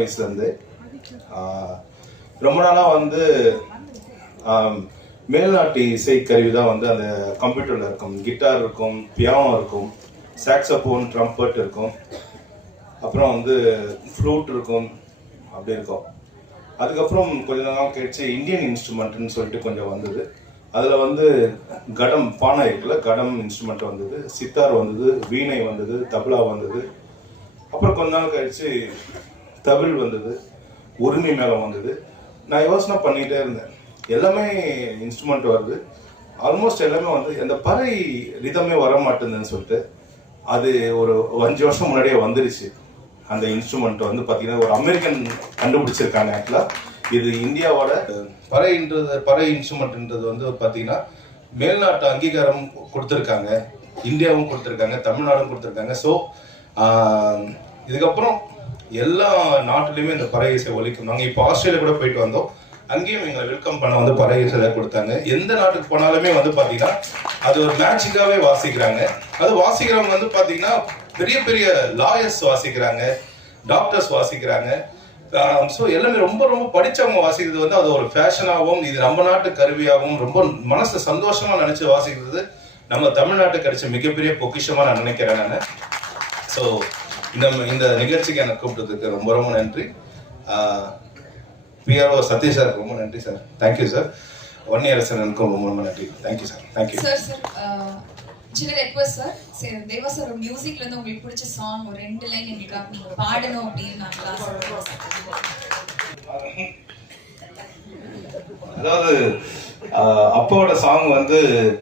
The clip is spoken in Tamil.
வயசுலேருந்து. ரொம்ப நாளாக வந்து மேல்நாட்டு இசை கருவி தான் வந்து அந்த கம்ப்யூட்டரில் இருக்கும். கிட்டார் இருக்கும் பியானோ இருக்கும் சாக்ஸபோன் ட்ரம்பட் இருக்கும். அப்புறம் வந்து ஃப்ளூட் இருக்கும் அப்படி இருக்கும். அதுக்கப்புறம் கொஞ்ச நாள் கழிச்சு இந்தியன் இன்ஸ்ட்ருமெண்ட்னு சொல்லிட்டு கொஞ்சம் வந்தது. அதில் வந்து கடம் பானை இருக்குல்ல கடம் இன்ஸ்ட்ருமெண்ட் வந்தது சித்தார் வந்தது வீணை வந்தது தபலா வந்தது. அப்புறம் கொஞ்ச நாள் கழிச்சு தமிழ் வந்தது உரிமை மேளம் வந்தது. நான் யோசனை பண்ணிகிட்டே இருந்தேன். எல்லாமே இன்ஸ்ட்ருமெண்ட் வருது. ஆல்மோஸ்ட் எல்லாமே வந்து அந்த பறை ரிதமே வர மாட்டேங்குதுன்னு சொல்லிட்டு அது ஒரு அஞ்சு வருஷம் முன்னாடியே வந்துருச்சு. அந்த இன்ஸ்ட்ருமெண்ட் வந்து பார்த்தீங்கன்னா ஒரு அமெரிக்கன் கண்டுபிடிச்சிருக்காங்க ஆக்சுவலாக இது இந்தியாவோட பறைன்றது பறை இன்ஸ்ட்ருமெண்ட்ன்றது வந்து பார்த்தீங்கன்னா மேல்நாட்டு அங்கீகாரம் கொடுத்துருக்காங்க. இந்தியாவும் கொடுத்துருக்காங்க தமிழ்நாடும் கொடுத்துருக்காங்க. ஸோ இதுக்கப்புறம் எல்லா நாட்டிலையுமே இந்த பறை இசை ஒலிக்கும். நாங்கள் இப்போ ஆஸ்திரேலியா கூட போயிட்டு வந்தோம். அங்கேயும் எங்களை வெல்கம் பண்ண வந்து பறை இசை கொடுத்தாங்க. எந்த நாட்டுக்கு போனாலுமே வந்து பார்த்தீங்கன்னா அது ஒரு மேஜிக்காகவே வாசிக்கிறாங்க. அது வாசிக்கிறவங்க வந்து பார்த்தீங்கன்னா பெரிய பெரிய லாயர்ஸ் வாசிக்கிறாங்க டாக்டர்ஸ் வாசிக்கிறாங்க. ஸோ எல்லாமே ரொம்ப ரொம்ப படித்தவங்க வாசிக்கிறது வந்து அது ஒரு ஃபேஷனாகவும் இது நம்ம நாட்டு கருவியாகவும் ரொம்ப மனசு சந்தோஷமாக நினச்சி வாசிக்கிறது நம்ம தமிழ்நாட்டுக்கு கிடைச்ச மிகப்பெரிய பொக்கிஷமாக நான் நினைக்கிறேன் நான். ஸோ இந்த இந்த நிகழ்ச்சிக்கு எனக்கு கூப்பிட்டதுக்கு ரொம்ப ரொம்ப நன்றி. பிஆர்ஓ சதீஷ் சார் ரொம்ப நன்றி sir. Thank you sir one year sir எனக்கும் ரொம்ப ரொம்ப நன்றி. Thank you sir thank you sir sir சின்ன ரெக்வஸ்ட் சார் சரி தேவா சார் மியூசிக்ல இருந்து உங்களுக்கு பிடிச்ச சாங் ஒரு ரெண்டு லைன் எங்களுக்காக நீங்க பாடணும் அப்படின்னு நான் அதாவது அப்பாவோட சாங் வந்து